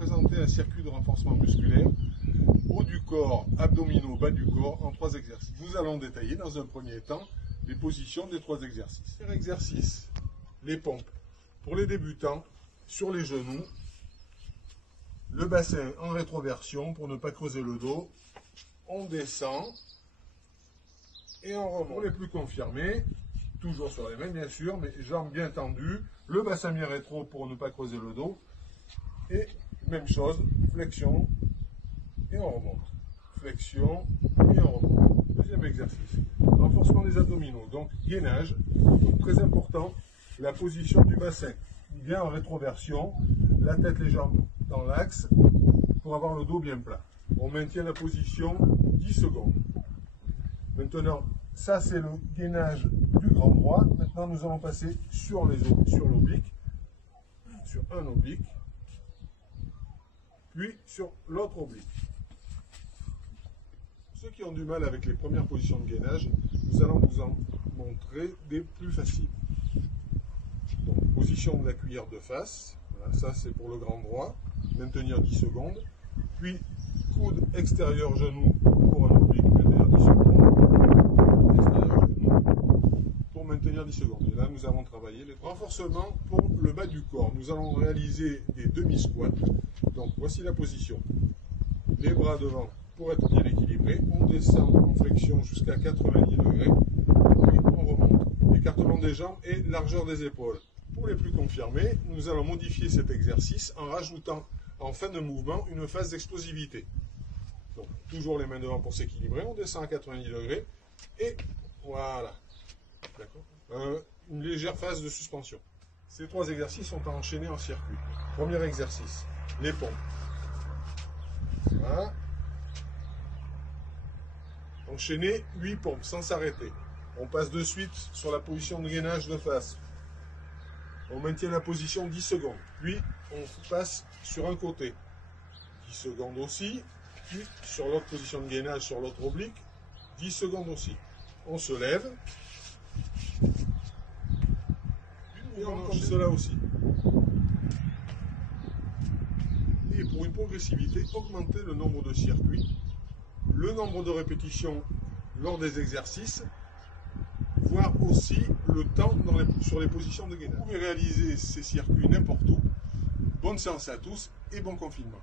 présenter un circuit de renforcement musculaire, haut du corps, abdominaux, bas du corps, en 3 exercices. Nous allons détailler dans un premier temps les positions des 3 exercices. Premier exercice, les pompes. Pour les débutants, sur les genoux, le bassin en rétroversion pour ne pas creuser le dos. On descend et on remonte. Pour les plus confirmés, toujours sur les mains bien sûr, mais jambes bien tendues, le bassin bien rétro pour ne pas creuser le dos. Et même chose, flexion et on remonte. Flexion et on remonte. Deuxième exercice, renforcement des abdominaux, donc gainage. Donc, très important, la position du bassin, bien en rétroversion, la tête les jambes dans l'axe pour avoir le dos bien plat. On maintient la position 10 secondes. Maintenant, ça c'est le gainage du grand droit. Maintenant, nous allons passer sur l'oblique, sur un oblique, puis sur l'autre oblique. Ceux qui ont du mal avec les premières positions de gainage, nous allons vous en montrer des plus faciles. Donc, position de la cuillère de face, voilà, ça c'est pour le grand droit, maintenir 10 secondes, puis coude extérieur genou pour un oblique, maintenir 10 secondes, extérieur genou pour maintenir 10 secondes. Et là nous avons travaillé les renforcements pour le bas du corps. Nous allons réaliser des demi-squats. Donc voici la position. Les bras devant pour être bien équilibré. On descend en flexion jusqu'à 90 degrés, puis on remonte. Écartement des jambes et largeur des épaules. Pour les plus confirmés, nous allons modifier cet exercice en rajoutant en fin de mouvement une phase d'explosivité. Donc toujours les mains devant pour s'équilibrer, on descend à 90 degrés et voilà. Une légère phase de suspension. Ces 3 exercices sont à enchaîner en circuit. Premier exercice, les pompes. Voilà. Enchaîner 8 pompes sans s'arrêter. On passe de suite sur la position de gainage de face. On maintient la position 10 secondes. Puis on passe sur un côté. 10 secondes aussi. Puis sur l'autre position de gainage sur l'autre oblique. 10 secondes aussi. On se lève. Et on enchaîne cela aussi. Et pour une progressivité, augmenter le nombre de circuits, le nombre de répétitions lors des exercices, voire aussi le temps sur les positions de gainage. Vous pouvez réaliser ces circuits n'importe où. Bonne séance à tous et bon confinement.